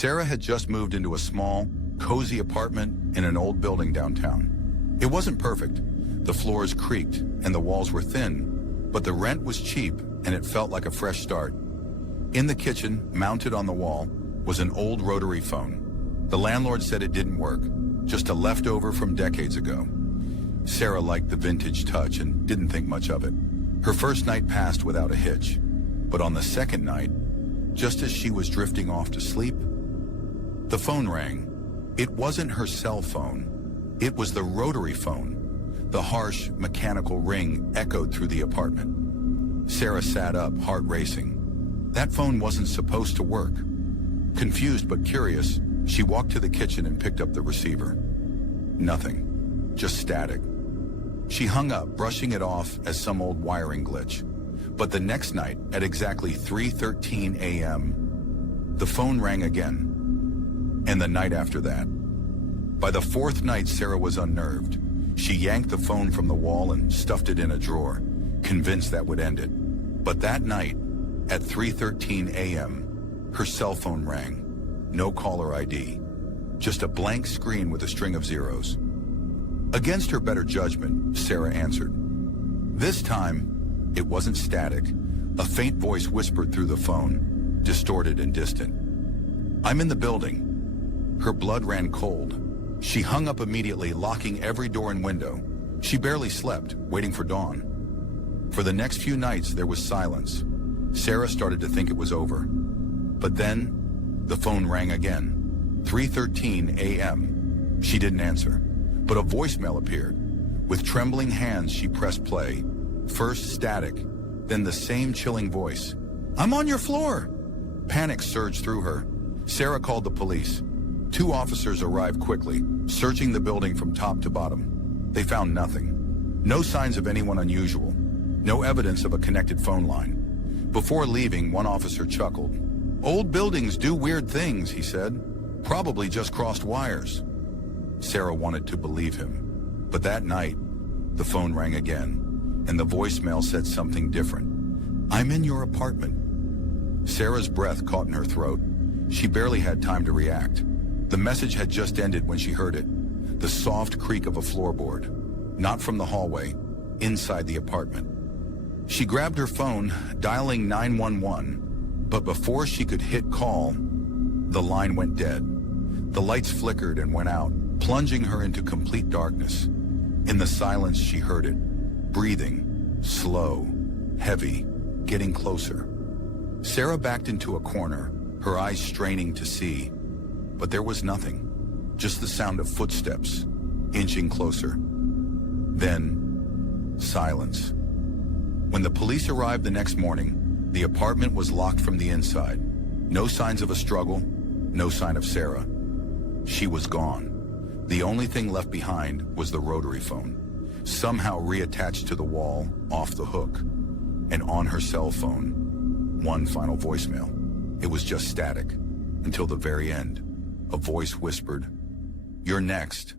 Sarah had just moved into a small, cozy apartment in an old building downtown. It wasn't perfect. The floors creaked and the walls were thin, but the rent was cheap and it felt like a fresh start. In the kitchen, mounted on the wall, was an old rotary phone. The landlord said it didn't work, just a leftover from decades ago. Sarah liked the vintage touch and didn't think much of it. Her first night passed without a hitch, but on the second night, just as she was drifting off to sleep, the phone rang. It wasn't her cell phone. It was the rotary phone. The harsh, mechanical ring echoed through the apartment. Sarah sat up, heart racing. That phone wasn't supposed to work. Confused but curious, she walked to the kitchen and picked up the receiver. Nothing, just static. She hung up, brushing it off as some old wiring glitch. But the next night, at exactly 3:13 a.m., the phone rang again. And the night after that. By the fourth night, Sarah was unnerved. She yanked the phone from the wall and stuffed it in a drawer, convinced that would end it. But that night, at 3:13 a.m., her cell phone rang. No caller ID, just a blank screen with a string of zeros. Against her better judgment, Sarah answered. This time, it wasn't static. A faint voice whispered through the phone, distorted and distant. "I'm in the building." Her blood ran cold. She hung up immediately, locking every door and window. She barely slept, waiting for dawn. For the next few nights, there was silence. Sarah started to think it was over. But then, the phone rang again. 3:13 a.m. She didn't answer, but a voicemail appeared. With trembling hands, she pressed play. First static, then the same chilling voice. "I'm on your floor!" Panic surged through her. Sarah called the police. 2 officers arrived quickly, searching the building from top to bottom. They found nothing. No signs of anyone unusual. No evidence of a connected phone line. Before leaving, one officer chuckled. "Old buildings do weird things," he said. "Probably just crossed wires." Sarah wanted to believe him. But that night, the phone rang again, and the voicemail said something different. "I'm in your apartment." Sarah's breath caught in her throat. She barely had time to react. The message had just ended when she heard it. The soft creak of a floorboard. Not from the hallway, inside the apartment. She grabbed her phone, dialing 911, but before she could hit call, the line went dead. The lights flickered and went out, plunging her into complete darkness. In the silence, she heard it. Breathing, slow, heavy, getting closer. Sarah backed into a corner, her eyes straining to see. But there was nothing, just the sound of footsteps, inching closer. Then, silence. When the police arrived the next morning, the apartment was locked from the inside. No signs of a struggle, no sign of Sarah. She was gone. The only thing left behind was the rotary phone, somehow reattached to the wall, off the hook. And on her cell phone, one final voicemail. It was just static, until the very end. A voice whispered, "You're next."